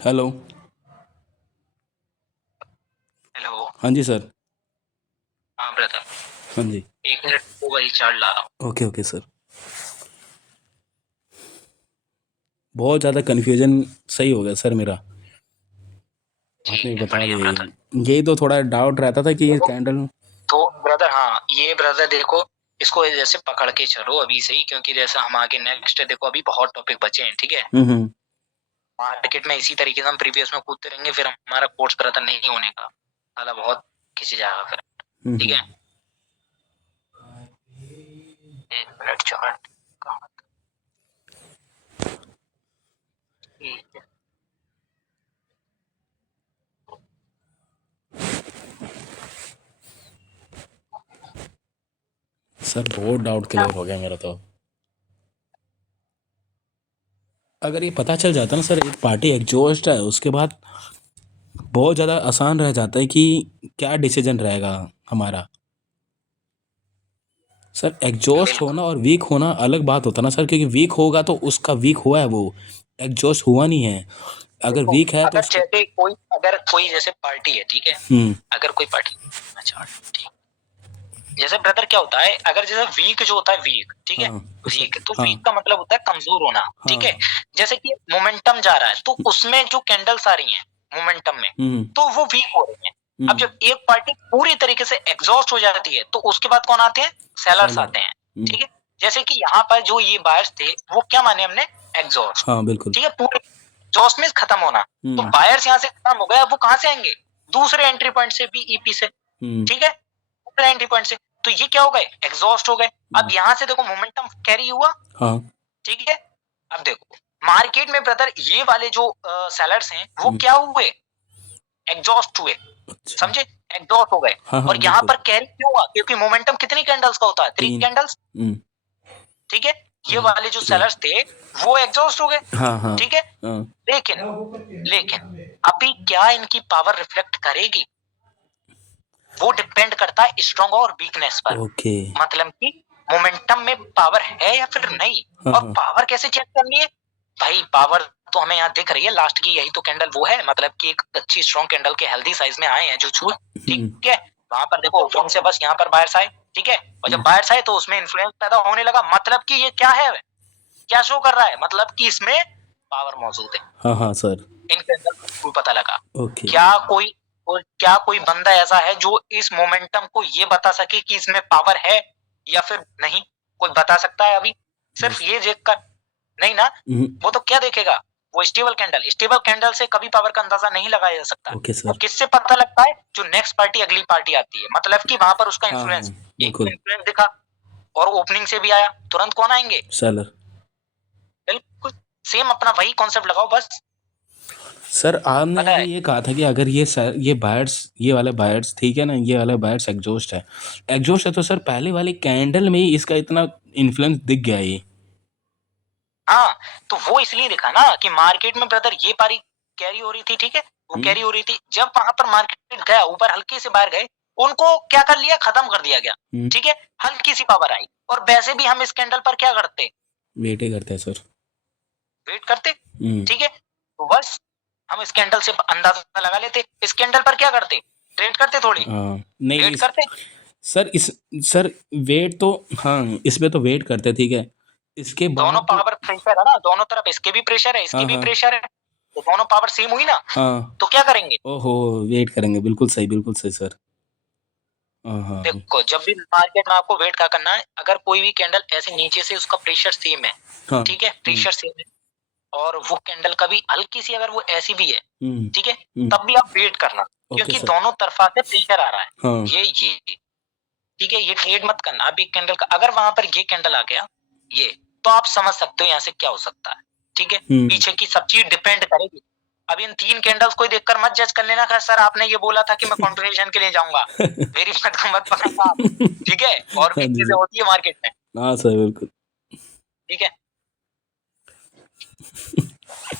Hello. Hello. हाँ जी sir. हाँ brother, हाँ जी। 1 मिनट को वही चार्ज ला रहा हूँ। Okay okay sir. बहुत ज़्यादा कन्फ्यूजन सही हो गया सर मेरा। आपने ठीक है, बता बढ़िया दिया ब्रदर। यही तो थोड़ा डाउट रहता था कि ये देखो, कैंडल। तो ब्रदर, हाँ ये ब्रदर देखो, इसको जैसे पकड़ के चलो अभी से ही, क्योंकि जैसे हम आगे नेक्स्ट देखो, अभी बहुत टॉपिक बचे हैं, ठीक है। हम्म। मार्केट में इसी तरीके से हम प्रीवियस में कूदते रहेंगे, फिर हमारा कोर्स ब्रदर नहीं होने का, साला बहुत खिंच जाएगा फिर। ठीक है, 1 मिनट चार्ज। कहाँ? ठीक है। सर बहुत डाउट क्लियर हो गया मेरा तो। अगर ये पता चल जाता ना सर, एक पार्टी एग्जॉस्ट है, उसके बाद बहुत ज़्यादा आसान रह जाता है कि क्या डिसीजन रहेगा हमारा। सर एग्जॉस्ट बिल्कुल। होना और वीक होना अलग बात होता ना सर, क्योंकि वीक होगा तो उसका वीक हुआ है वो, एग्जॉस्ट हुआ नहीं है। अगर देखो, वीक है तो अगर उसको। जैसे कोई, अगर कोई जैसे पार्टी है, ठीक है, हम्म। अगर कोई पार्टी, अच्छा ठीक, जैसे ब्रदर क्या होता है, अगर जैसे वीक जो होता है, वीक, ठीक है, हाँ सर। वीक तो हाँ वीक का मतलब होता है कमजोर होना, ठीक है। हाँ। जैसे कि मोमेंटम जा रहा है, तो उसमें जो कैंडल्स आ रही हैं मोमेंटम में, हम्म। तो वो वीक हो रही हैं। अब हम्म। जब एक पार्टी पूरी तरीके से एग्जॉस्ट हो जाती है, तो उसके बाद कौन आते हैं? Sellers seller. आते हैं, ठीक है। जैसे कि यहाँ पर जो ये बायर्स थे, वो क्या माने हमने? एग्जॉस्ट, हाँ बिल्कुल। ठीक है, पूरे एग्जॉस्ट में खत्म होना। तो हम्म। बायर्स यहाँ से खत्म हो गए, अब वो कहाँ से आएंगे? दूसरे एंट्री पॉइंट से भी, ईपी से, हम्म। ठीक है, दूसरे एंट्री पॉइंट से। तो ये क्या हो गए? एग्जॉस्ट हो गए। अब यहाँ से देखो मोमेंटम कैरी हुआ, हाँ। ठीक है। अब देखो मार्केट में ब्रदर, ये वाले जो सेलर्स हैं, वो हम्म। क्या हुए? एग्जॉस्ट हुए, अच्छा। समझे? एग्जॉस्ट हो गए। हाँ हाँ और यहाँ बिल्कुल। पर कैरी क्यों हुआ? क्योंकि मोमेंटम कितनी कैंडल्स का होता है? 3 तीन। कैंडल्स, हम्म। ठीक है। ये वाले जो ओके। सेलर्स थे, वो एग्जॉस्ट हो गए, हाँ हाँ। ठीक है। हाँ। लेकिन लेकिन अभी क्या इनकी पावर रिफ्लेक्ट करेगी? वो डिपेंड करता है स्ट्रॉन्ग और वीकनेस पर। ओके। मतलब कि मोमेंटम में पावर है या फिर नहीं। हाँ और हाँ। पावर कैसे चेक करनी है? भाई पावर तो हमें यहाँ दिख रही है, लास्ट की यही तो कैंडल वो है, मतलब कि एक अच्छी स्ट्रॉन्ग कैंडल के हेल्दी साइज में आए हैं जो छू, ठीक हम्म। है। वहां पर देखो ओपन से बस यहाँ पर बायर्स आए, ठीक है। और जब बायर्स आए तो उसमें इन्फ्लुएंस पैदा होने लगा, मतलब कि ये क्या है, क्या शो कर रहा है? मतलब कि इसमें पावर मौजूद है। हाँ हाँ सर। इन कैंडल के थ्रू पता लगा। ओके। क्या कोई, क्या कोई बंदा ऐसा है जो इस मोमेंटम को ये बता सके कि इसमें पावर है या फिर नहीं? कोई बता सकता है अभी सिर्फ बस। ये देखकर? नहीं ना। वो तो क्या देखेगा? वो स्टेबल कैंडल, स्टेबल कैंडल से कभी पावर का अंदाजा नहीं लगाया जा सकता। ओके वो सर। किससे पता लगता है? जो नेक्स्ट पार्टी, अगली पार्टी आती है, मतलब कि वहां पर उसका हाँ हाँ इन्फ्लुएंस, एक बिल्कुल। इन्फ्लुएंस दिखा और ओपनिंग से भी आया, तुरंत कौन आएंगे? सेलर। बिल्कुल सेम अपना वही कॉन्सेप्ट लगाओ बस। सर आपने पता अभी है, ये कहा था कि अगर ये बायर्स, ये वाले बायर्स ठीक है ना, ये वाले बायर्स एग्जॉस्ट है, एग्जॉस्ट है तो सर पहले वाली कैंडल में ही इसका इतना इन्फ्लुएंस दिख गया ये। हाँ, तो वो इसलिए दिखा ना कि मार्केट में ब्रदर ये पारी कैरी हो रही थी, ठीक है, वो कैरी हो रही थी। जब वहां पर मार्केट गया ऊपर, हल्के से बाहर गए, उनको क्या कर लिया? खत्म कर दिया गया, हम्म। ठीक है। हल्की सी पावर आई, और वैसे भी हम इस कैंडल पर क्या करते? वेट ही करते हैं सर। वेट करते, हम्म। ठीक है। तो बस हम इस कैंडल से अंदाजा लगा लेते, इस कैंडल पर क्या करते? ट्रेड करते थोड़ी, हाँ नहीं वेट इस करते। सर इस सर वेट तो, हाँ इसमें तो वेट करते ठीक है, इसके दोनों बाद तो। पावर प्रेशर है ना, दोनों तरफ, इसके भी प्रेशर है, इसके हाँ भी हाँ। प्रेशर है, तो दोनों पावर सेम हुई ना। हाँ। तो क्या करेंगे? ओहो। वेट करेंगे, बिल्कुल सही सर। हाँ हाँ। देखो जब भी मार्केट में आपको वेट क्या करना है, अगर कोई भी कैंडल ऐसे नीचे से उसका प्रेशर सेम है, हाँ। ठीक है, प्रेशर सेम है, और वो कैंडल कभी हल्की सी अगर वो ऐसी भी है, हम्म। ठीक है, हम्म। तब भी आप वेट करना, ओके क्योंकि सर। दोनों तरफा से प्रेशर आ रहा है। हाँ। ये ठीक है, ये ट्रेड मत करना। अब एक कैंडल का अगर वहां पर ये कैंडल आ गया, ये, तो आप समझ सकते हो यहाँ से क्या हो सकता है, ठीक है। हम्म। पीछे की सब चीज डिपेंड करेगी। अब इन 3 कैंडल्स को देखकर मत जज कर लेना कि सर आपने ये बोला था कि मैं कंटिन्यूएशन के लिए जाऊंगा, मेरी बात को मत पकड़ना आप, ठीक है। और हाँ भी जी चीजें सर। होती है मार्केट में, हाँ सर बिल्कुल। ठीक है।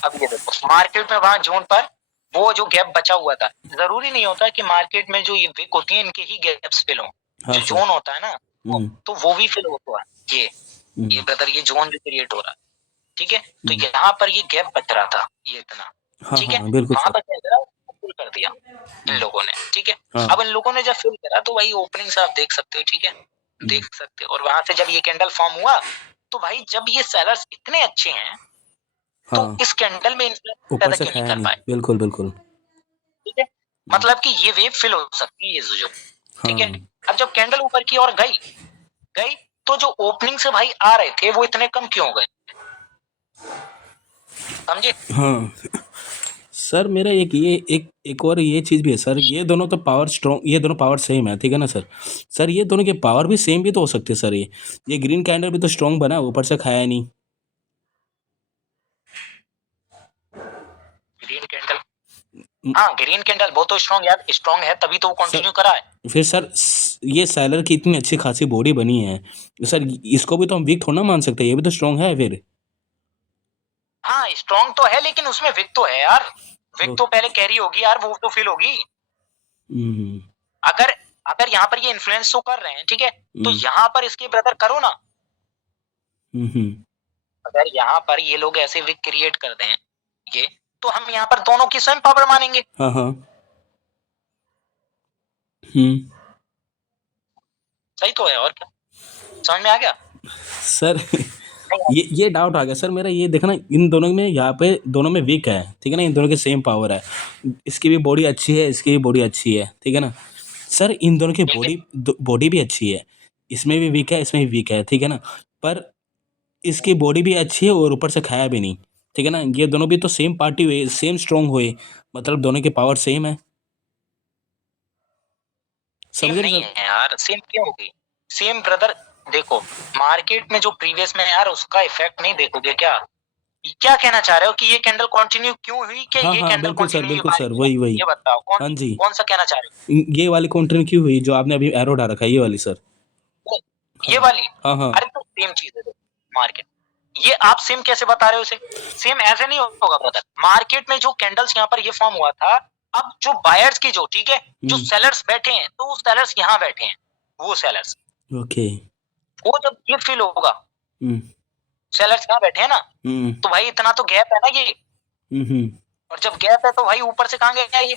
अब ये देखो मार्केट में वहां जोन पर वो जो गैप बचा हुआ था, जरूरी नहीं होता कि मार्केट में जो ये विक होती है इनके ही गैप्स फिल हो। हाँ जो सर। जोन होता है ना, वो हम्म। तो वो भी फिल होता है। ये हम्म। ब्रदर, ये जोन भी क्रिएट हो रहा है, ठीक है। तो हम्म। यहाँ पर ये गैप बच रहा था, ये इतना, हाँ ठीक है, हाँ बिल्कुल वहां सर। पर क्या करा, फिल कर दिया इन लोगों ने, ठीक है। हाँ। अब इन लोगों ने जब फिल करा तो भाई ओपनिंग से आप देख सकते हो, ठीक है, देख सकते हो। और वहां से जब ये कैंडल फॉर्म हुआ तो भाई जब ये सेलर्स इतने अच्छे हैं तो हाँ, इस कैंडल में इन्फ्लुएंस ऊपर पैदा से क्यों नहीं खाया कर नहीं, पाए, बिल्कुल बिल्कुल। ठीक है। मतलब कि ये वेव फिल हो सकती है, ये जो, ठीक है। हाँ अब जब कैंडल ऊपर की ओर गई गई तो जो ओपनिंग से भाई आ रहे थे वो इतने कम क्यों हो गए, समझे। हाँ सर, मेरा एक और ये चीज़ भी है सर, ये दोनों तो पावर स्ट्रॉन्ग, ये दोनों पावर सेम है, ठीक है ना सर। सर ये दोनों के पावर भी सेम भी तो हो सकते हैं सर। ये ग्रीन कैंडल भी तो स्ट्रॉन्ग बना, ऊपर से खाया नहीं। ग्रीन कैंडल, हाँ ग्रीन कैंडल वो तो स्ट्रॉन्ग यार, स्ट्रॉन्ग है तभी तो वो सर कंटिन्यू करा है। फिर सर ये सेलर की इतनी अच्छी खासी बॉडी बनी है सर, इसको भी तो हम वीक थोड़ा ना मान सकते, ये भी तो स्ट्रॉन्ग है फिर। हाँ स्ट्रॉन्ग तो है लेकिन उसमें विक तो है यार, विक ओ, तो पहले कैरी होगी यार, वो तो फील होगी। हम्म अगर अगर यहाँ पर ये इन्फ्लुएंस तो कर रहे हैं, ठीक है, तो हम्म यहाँ पर इसके ब्रदर करो ना। हम्म, अगर यहाँ पर ये लोग ऐसे विक क्रिएट कर दें ये, तो हम यहाँ पर दोनों की सेम पावर मानेंगे। हाँ हाँ हम्म। सही तो है, और क्या, समझ में आ गया। सर ये डाउट आ गया सर मेरा, ये देखना इन दोनों में, यहाँ पे दोनों में वीक है, ठीक है ना, इन दोनों की सेम पावर है, इसकी भी बॉडी अच्छी है, इसकी भी बॉडी अच्छी है, ठीक है ना सर। इन दोनों की ठीक है, बॉडी भी अच्छी है, इसमें भी वीक है, इसमें भी वीक है, ठीक है ना। पर इसकी बॉडी भी अच्छी है और ऊपर से खाया भी नहीं, ठीक है ना। ये दोनों भी तो सेम पार्टी हुए, सेम स्ट्रांग हुए, मतलब दोनों की पावर सेम है, सेम समझे ना नहीं सर। है यार, सेम क्यों होगी, सेम ब्रदर। देखो मार्केट में जो प्रीवियस में यार उसका इफेक्ट नहीं देखोगे क्या, क्या कहना चाह रहे हो कि ये कैंडल कंटिन्यू क्यों हुई, कि हाँ ये हाँ कैंडल कंटिन्यू ये बिल्कुल बारी सर, है, वही वही। ये बताओ कौन हाँ जी, कौन सा कहना चाह रहे ये वाली काउंटर क्यों हुई जो आपने अभी एरो डाल रखा है, ये वाली सर। हो, हाँ ये वाली। हाँ हाँ। अरे तो सेम चीज है मार्केट, ये आप सेम कैसे बता रहे हो इसे, सेम ऐसे नहीं होगा ब्रदर। मार्केट में जो कैंडल्स यहाँ पर ये फॉर्म हुआ था, अब जो बायर्स की जो, ठीक है, जो हम्म, सेलर्स बैठे हैं तो वो सेलर्स यहाँ बैठे हैं, वो सेलर्स, ओके। वो जब ये फील होगा, हम्म सेलर्स यहाँ बैठे हैं ना, हम्म तो भाई इतना तो गैप है ना ये, हम्म और जब गैप है तो भाई ऊपर से कहाँ गया ये,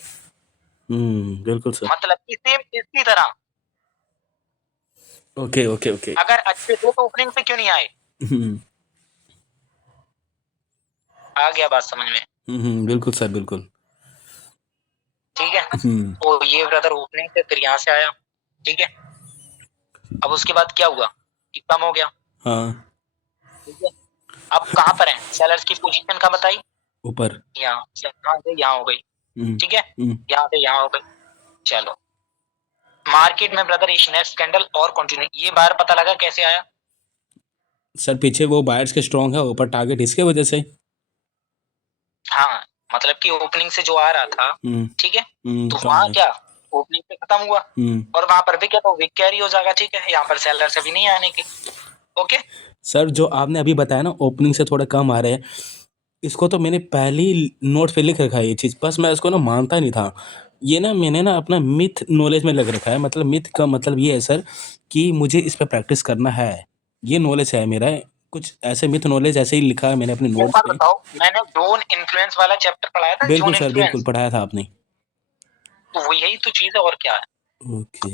बिल्कुल सर। मतलब कि सेम इसी तरह। Okay okay okay. अगर अच्छे थे तो ओपनिंग पे क्यों नहीं आए, हम्म आ गया बात समझ में, बिल्कुल सर बिल्कुल। ठीक है। हम्म तो ये ब्रदर ओपनिंग से फिर यहाँ से आया, ठीक है। अब उसके बाद क्या हुआ कि कम हो गया, हाँ। ठीक है। अब कहाँ पर है सेलर्स की पोजीशन का बताई, ऊपर। यहाँ यहाँ से यहाँ हो गई, हम्म ठीक है, हम्म यहाँ से यहाँ हो गई। चलो मार्केट में ब्रदर एक नेक्स्ट कैंडल और कंटिन्यू, ये बार पता लगा कैसे आया, सर पीछे वो बायर्स के स्ट्रांग है, ऊपर टारगेट इसके वजह से। हाँ मतलब कि ओपनिंग से जो आ रहा था, ठीक है, तो कम वहां है। क्या ओपनिंग से खत्म हुआ, और वहां पर विक है तो विक कैरी हो जाएगा, ठीक है, यहाँ पर सेलर से भी नहीं आने की, ओके। सर जो आपने अभी बताया ना, ओपनिंग से थोड़ा कम आ रहे हैं, इसको तो मैंने पहले ही नोट पे लिख रखा है ये चीज़, बस मैं इसको ना मानता नहीं था। ये ना मैंने ना अपना मिथ नॉलेज में लग रखा है, मतलब मिथ का मतलब ये है सर कि मुझे इस पे प्रैक्टिस करना है, ये नॉलेज है मेरा। कुछ ऐसे मिथ नॉलेज ऐसे ही लिखा है मैंने अपने एक नोट्स बात पे। बताओ, मैंने जोन इन्फ्लुएंस वाला चैप्टर पढ़ाया था, बिल्कुल जोन सर, बिल्कुल इन्फ्लुएंस, पढ़ाया था आपने। तो वो यही तो चीज है, और क्या है ओके।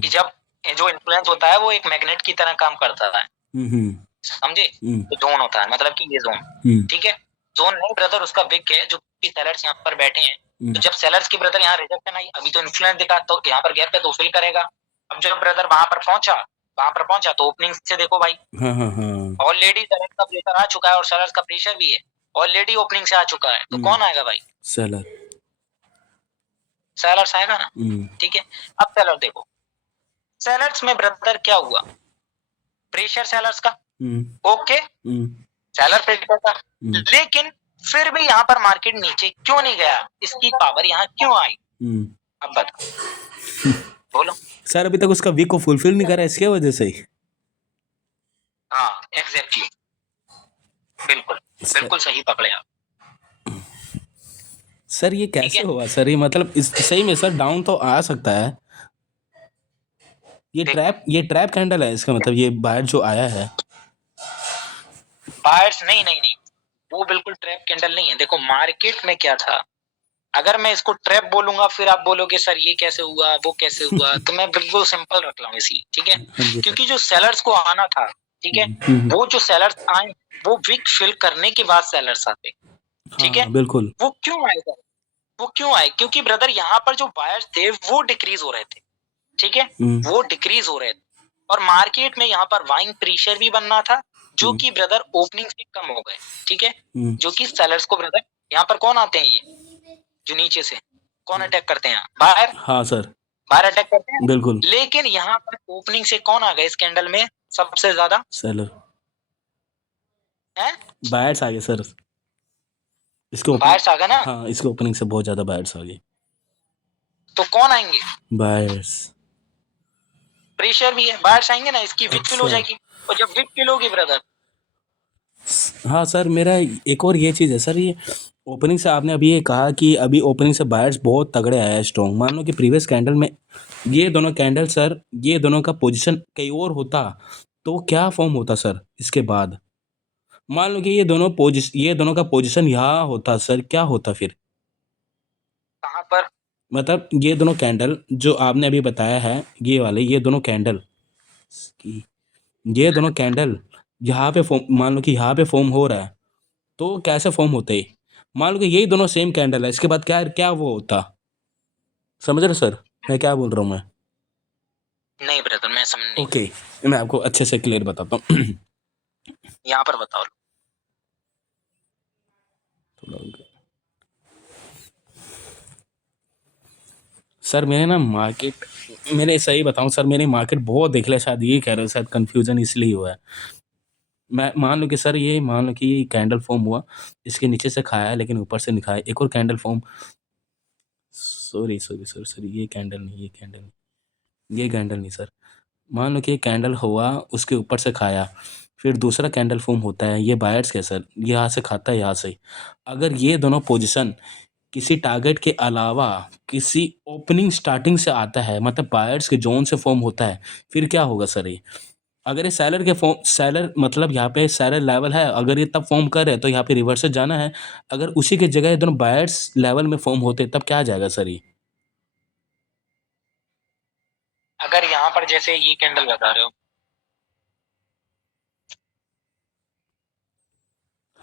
कि जब ये जो इन्फ्लुएंस होता है वो एक मैग्नेट की तरह काम करता है, हम्म समझे। हम्म तो जोन होता है मतलब कि ये जोन, हम्म ठीक है, जोन नहीं ब्रदर उसका विक है, जो कि सेलर्स यहाँ पर बैठे हैं। हम्म, तो जब सेलर्स की ब्रदर यहाँ रिजेक्शन आई, अभी तो इन्फ्लुएंस दिखा तो यहाँ पर गैप है तो फिल करेगा। अब जब ब्रदर वहां पर पहुंचा तो ओपनिंग से देखो भाई, हाँ हाँ हाँ। ऑलरेडी सेलर्स का प्रेशर आ चुका है और सेलर्स का प्रेशर भी है, ऑलरेडी ओपनिंग से आ चुका है, तो कौन आएगा भाई, सेलर। सेलर्स आएगा ना, ठीक है। अब सेलर देखो, सेलर्स में ब्रदर क्या हुआ, प्रेशर सेलर्स का, ओके, सेलर प्रेशर का, लेकिन फिर भी यहाँ पर मार्केट नीचे क्यों नहीं गया, इसकी पावर यहाँ क्यों आई, अब बताओ, बोलो। सर अभी तक उसका वीक को फुलफिल नहीं करा, इसके वजह से ही। हाँ एग्जैक्टली, बिल्कुल बिल्कुल सही पकड़े आप, सर ये ठीक कैसे है। हुआ सर, ये मतलब इस सही में सर डाउन तो आ सकता है। देखो ये ट्रैप कैंडल है इसका मतलब, ये बाहर जो आया है। बायर्स नहीं नहीं नहीं, वो बिल्कुल ट्रैप कैंडल नहीं है। देखो मार्केट में क्या था, अगर मैं इसको ट्रैप बोलूंगा फिर आप बोलोगे सर ये कैसे हुआ वो कैसे हुआ, तो मैं बिल्कुल सिंपल रख रहा हूँ इसलिए, ठीक है। हाँ जी सर। क्योंकि जो सेलर्स को आना था, ठीक है, वो जो सेलर्स आए वो विक फिल करने के बाद सेलर्स आते, ठीक है। हाँ बिल्कुल। वो क्यों आए सर, वो क्यों आए, क्योंकि ब्रदर यहाँ पर जो बायर्स थे वो डिक्रीज हो रहे थे, ठीक है, वो डिक्रीज हो रहे थे, और मार्केट में यहाँ पर बाइंग प्रेशर भी बनना था, जो कि ब्रदर ओपनिंग से कम हो गए, ठीक है। जो कि सेलर्स को ब्रदर, यहाँ पर कौन आते हैं, ये जो नीचे से कौन अटैक करते हैं, बायर, हाँ सर बायर अटैक करते हैं। बिल्कुल। लेकिन यहाँ पर ओपनिंग से कौन आ गए इस कैंडल में सबसे ज्यादा, सेलर है बायर्स आ गए सर, इसके बायर्स आ गए ना, हाँ इसके ओपनिंग से बहुत ज्यादा बायर्स आ गए। तो कौन आएंगे, बायर्स। प्रेशर भी है, बायर्स आएंगे ना, इसकी विक फिल हो अच्छा। जाएगी, और जब विक फिल होगी ब्रदर, हाँ सर मेरा एक और ये चीज़ है सर, ये ओपनिंग से आपने अभी ये कहा कि अभी ओपनिंग से बायर्स बहुत तगड़े आया है स्ट्रॉन्ग, मान लो कि प्रीवियस कैंडल में ये दोनों कैंडल सर, ये दोनों का पोजीशन कहीं और होता तो क्या फॉर्म होता सर इसके बाद, मान लो कि ये दोनों का पोजीशन यहाँ होता सर, क्या होता फिर, कहाँ पर, मतलब ये दोनों कैंडल जो आपने अभी बताया है, ये वाले ये दोनों कैंडल, ये दोनों कैंडल यहाँ पे फॉर्म, मान लो कि यहाँ पे फॉर्म हो रहा है तो कैसे फॉर्म होते हैं, मान लो कि यही दोनों सेम कैंडल है, इसके बाद क्या क्या वो होता, समझ रहे सर मैं क्या बोल रहा हूँ मैं। नहीं ब्रदर मैं समझ नहीं, ओके मैं आपको अच्छे से क्लियर बताता हूँ। यहाँ पर बताओ, सर मैंने ना मार्केट, मैंने सही बताऊं सर, मैंने मार्केट बहुत देख लिया, शायद ये कह रहे हो, शायद कंफ्यूजन इसलिए हुआ है। मैं मान लो कि सर ये मान लो कि ये कैंडल फॉर्म हुआ, इसके नीचे से खाया लेकिन ऊपर से नहीं खाया, एक और candle form, sorry sorry sorry sorry ये कैंडल नहीं, ये कैंडल नहीं, ये कैंडल नहीं सर, मान लो कि ये कैंडल हुआ उसके ऊपर से खाया, फिर दूसरा कैंडल फॉर्म होता है, ये बायर्स के सर यहाँ से खाता है यहाँ से, अगर ये दोनों पोजीशन किसी टारगेट के अलावा किसी ओपनिंग स्टार्टिंग से आता है, मतलब बायर्स के जोन से फॉर्म होता है, फिर क्या होगा सर ये, अगर ये सेलर के फॉर्म, सेलर मतलब यहाँ पे सेलर लेवल है, अगर ये तब फॉर्म कर रहे तो यहाँ पे रिवर्स से जाना है, अगर उसी की जगह ये दोनों बायर्स लेवल में फॉर्म होते तब क्या आ जाएगा सर ये। अगर यहाँ पर जैसे ये कैंडल बता रहे हो,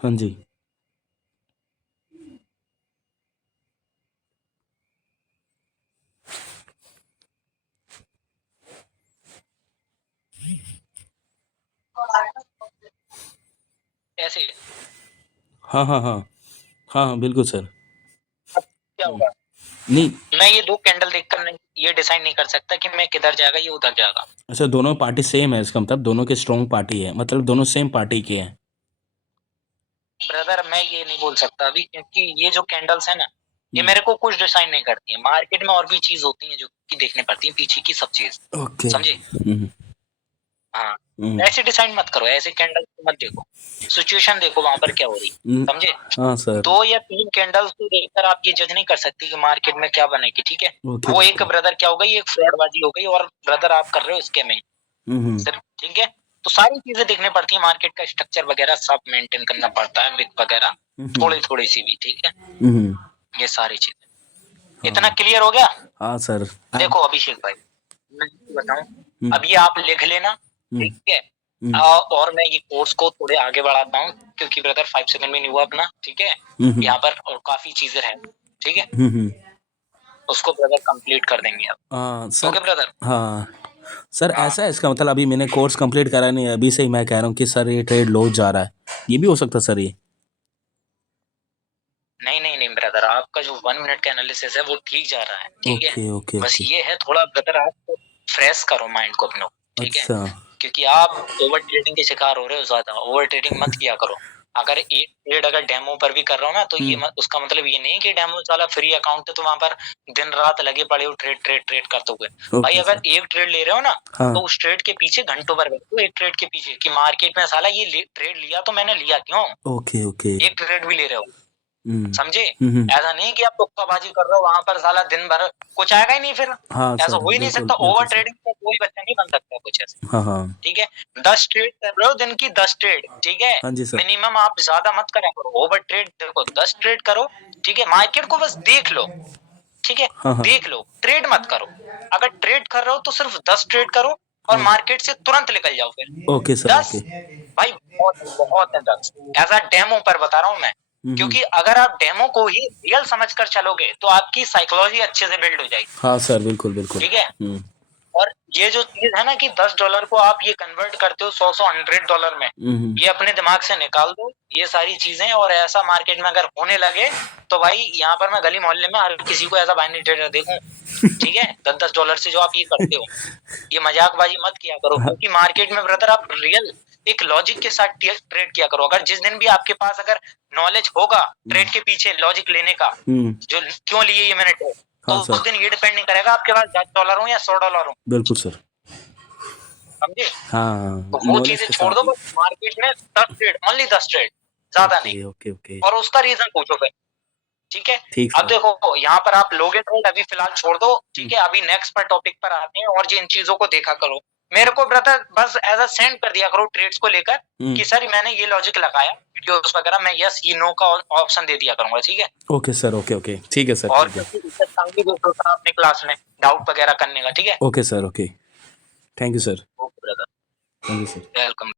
हाँ जी ऐसे हाँ हाँ हाँ हाँ हाँ बिल्कुल सर। क्या होगा, नहीं मैं ये दो कैंडल देखकर नहीं, ये डिसाइड नहीं कर सकता कि मैं किधर जाएगा ये उधर जाएगा। अच्छा दोनों पार्टी सेम है, इसका मतलब दोनों के स्ट्रॉन्ग पार्टी है, मतलब दोनों सेम पार्टी के हैं। ब्रदर मैं ये नहीं बोल सकता अभी, क्योंकि ये जो कैंडल्स है ना, ये मेरे को कुछ डिसाइड नहीं करती है, मार्केट में और भी चीज होती है जो कि देखने पड़ती है पीछे की सब चीज, ओके समझे। हाँ हम्म, ऐसे डिसाइड मत करो, ऐसे कैंडल मत देखो, सिचुएशन देखो वहां पर क्या हो रही, समझे। हाँ सर दो या तीन कैंडल्स को देखकर आप ये जज नहीं कर सकते कि मार्केट में क्या बनेगी, ठीक है। ओके वो एक ब्रदर क्या हो गई, एक फ्रॉडबाजी हो गई, और ब्रदर आप कर रहे हो स्कैमिंग सिर्फ, ठीक है। तो सारी चीजें देखनी पड़ती है, मार्केट का स्ट्रक्चर वगैरह सब मेंटेन करना पड़ता है, विक वगैरह थोड़ी थोड़ी सी भी, ठीक है। ये सारी चीजें, इतना क्लियर हो गया। हाँ सर देखो अभिषेक भाई मैं बताऊं, अब ये आप लिख लेना, ठीक है। और मैं ये कोर्स को थोड़े आगे बढ़ाता हूँ, क्योंकि ब्रदर 5 सेकंड में नहीं हुआ अपना, ठीक है। यहाँ पर और काफी चीजें हैं, ठीक है, उसको ब्रदर कंप्लीट कर देंगे अब, सर ओके ब्रदर। हाँ सर हाँ। ऐसा है इसका मतलब, अभी मैंने कोर्स कंप्लीट करा नहीं है, अभी से ही मैं कह रहा हूँ कि सर ये ट्रेड लॉस जा रहा है, ये भी हो सकता है सर ये। नहीं नहीं नहीं ब्रदर, आपका जो 1 मिनट का एनालिसिस है वो ठीक जा रहा है, ठीक है। ओके ओके बस ओके ये है थोड़ा ब्रदर आप फ्रेश करो माइंड को अपने, ठीक है। अच्छा क्योंकि आप ओवर ट्रेडिंग के शिकार हो रहे हो, ज्यादा ओवर ट्रेडिंग मत किया करो। अगर एक ट्रेड अगर डेमो पर भी कर रहा हो ना, तो ये उसका मतलब ये नहीं कि डेमो वाला फ्री अकाउंट है तो वहां पर दिन रात लगे पड़े हो ट्रेड ट्रेड ट्रेड करते हुए। भाई अगर एक ट्रेड ले रहे हो ना, हाँ तो उस ट्रेड के पीछे घंटों भर बैठो, एक ट्रेड के पीछे कि मार्केट में साला ये ट्रेड लिया तो मैंने लिया क्यों, ओके ओके एक ट्रेड भी ले रहे हो, समझे? ऐसा नहीं कि आप तुक्काबाजी कर रहे हो वहां पर साला दिन भर कुछ आएगा ही नहीं फिर। हाँ ऐसा सर, हो ही नहीं बिल्कुल सकता। ओवर बिल्कुल सर। ट्रेडिंग से कोई बच्चा नहीं बन सकता कुछ ऐसे। हाँ हाँ ठीक है, 10 ट्रेड कर रहे हो दिन की 10 ट्रेड, ठीक है, हाँ जी सर। मिनिमम आप ज्यादा मत करा करो। ओवर ट्रेड देखो 10 ट्रेड करो, ठीक है, मार्केट को बस देख लो, ठीक है, हाँ हाँ देख लो, ट्रेड मत करो। अगर ट्रेड कर रहे हो तो सिर्फ 10 ट्रेड करो और हाँ। मार्केट से तुरंत निकल जाओ फिर। Okay sir 10 okay. भाई बहुत बहुत है 10। ऐसा डेमो पर बता रहा हूं मैं, क्योंकि अगर आप डेमो को ही रियल समझकर चलोगे तो आपकी साइकोलॉजी अच्छे से बिल्ड हो जाएगी। हाँ सर, बिल्कुल बिल्कुल। ठीक है, और ये जो चीज है ना कि $10 को आप ये कन्वर्ट करते हो 100 $100 में, ये अपने दिमाग से निकाल दो ये सारी चीजें। और ऐसा मार्केट में अगर होने लगे तो भाई यहाँ पर मैं गली मोहल्ले में हर किसी को ऐसा बाइनरी ट्रेडर देखूं, ठीक है, $10 से जो आप ये करते हो, ये मजाकबाजी मत किया करो। हाँ। क्योंकि मार्केट में ब्रदर आप रियल एक लॉजिक के साथ ट्रेड किया करो। अगर जिस दिन भी आपके पास अगर नॉलेज होगा ट्रेड के पीछे लॉजिक लेने का, जो क्यों लिए ये मैंने ट्रेड, तो हाँ उस सर, दिन ये डिपेंड नहीं करेगा आपके पास $10 हो या $100 हो। बिल्कुल सर। समझे? हाँ, तो वो नॉलेज चीजें के छोड़ साथ दो, ही। बस मार्केट में 10 ट्रेड, ओनली 10 ट्रेड, ज्यादा नहीं। Okay okay okay. और उसका रीजन पूछो फिर, ठीक है। ठीक अब सर। देखो यहाँ पर आप लोगे ट्रेड अभी फिलहाल छोड़ दो, ठीक है, अभी नेक्स्ट पर टॉपिक पर आते हैं और जिन चीजों को देखा करो। मेरे को ब्रदर बस एज अ सेंड कर दिया करो ट्रेड्स को लेकर कि सर मैंने ये लॉजिक लगाया वीडियोस वगैरह, मैं यस ये नो का ऑप्शन दे दिया करूंगा, ठीक है। ओके सर, ओके ओके, ठीक है सर, और ठीक है। अपने क्लास में डाउट वगैरह करने का, ठीक है। Okay sir, okay. Thank you sir. Okay brother, thank you sir. Welcome.